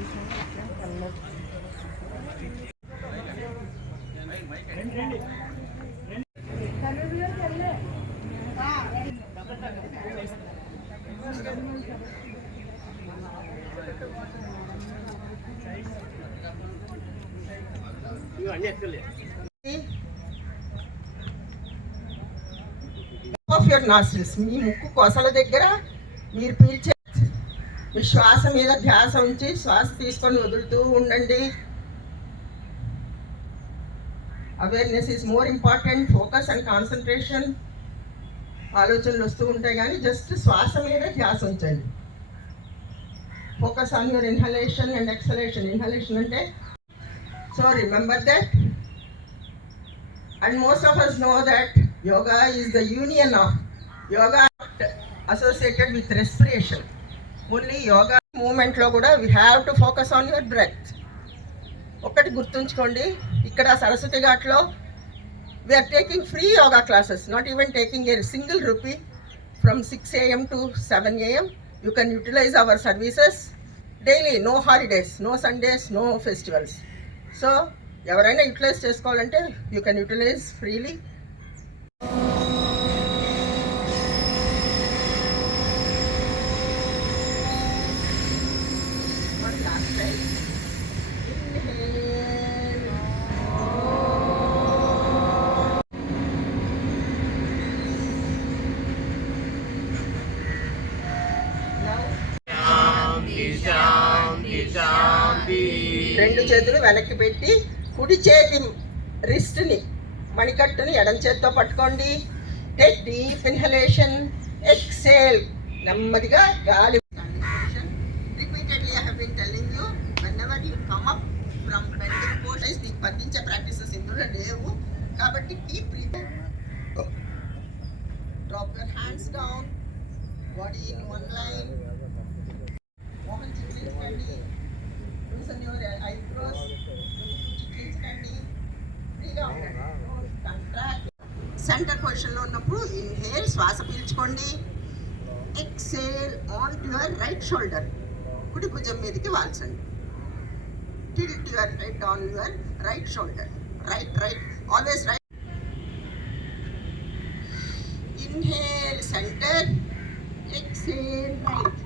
Of your nostrils, మీ ముక్కు కొసల దగ్గర మీరు పీల్చే మీ శ్వాస మీద ధ్యాస ఉంచి శ్వాస తీసుకొని వదులుతూ ఉండండి. Awareness is more important. Focus and concentration. ఆలోచనలు వస్తూ ఉంటాయి కానీ జస్ట్ శ్వాస మీద ధ్యాస ఉంచండి. Focus on your inhalation and exhalation. Inhalation అంటే so remember that. And most of us know that yoga is the union of yoga associated with respiration. Only yoga movement lo kuda we have to focus on your breath. Okkati gurtunchukondi, ikkada Saraswati Ghat lo we are taking free yoga classes, not even taking a single rupee. From 6 a.m. to 7 a.m. you can utilize our services daily. No holidays, no Sundays, no festivals. So ఎవరైనా యూటిలైజ్ చేసుకోవాలంటే you can utilise freely. రెండు చేతులు వెనక్కి పెట్టి కుడి చేతి రిస్ట్ని మణికట్టుని ఎడం చేత్తో పట్టుకోండి. Take deep inhalation, exhale. నెమ్మదిగా గాలి. Repeatedly I have been telling you whenever you come up from bending postures, మీకు పద్దించే ప్రాక్టీసెస్ ఇందులో లేవు కాబట్టి keep breathing. Drop your hands down, body in one line. మోహన్ చిట్లించండి. Loosen your eyebrows. సెంటర్ పొజిషన్లో ఉన్నప్పుడు ఇన్హేల్, శ్వాస పీల్చుకోండి. Exhale on to your right shoulder, కుడి భుజం మీదకి వాల్చండి. Tilt your head on your right shoulder. Right always right. Inhale centre, exhale right.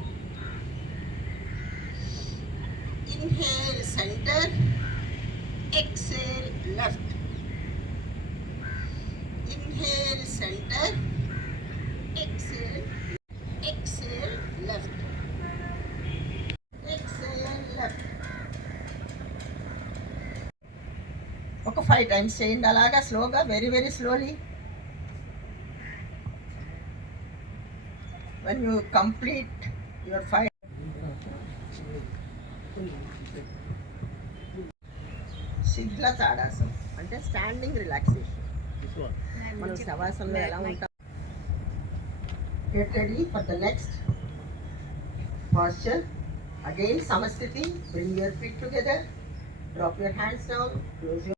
Inhale centre, exhale left. Inhale center, exhale left. Exhale left. ఒక 5 times చేయండి అలాగా స్లోగా, very slowly. When you complete your 5 శిథిల తాడాసనం అంటే స్టాండింగ్ రిలాక్సేషన్. మనం శవాసనంలో ఎలా ఉంటాం. Get ready for the next posture. Again, Samasthiti. Bring your feet together. Drop your hands down. Close your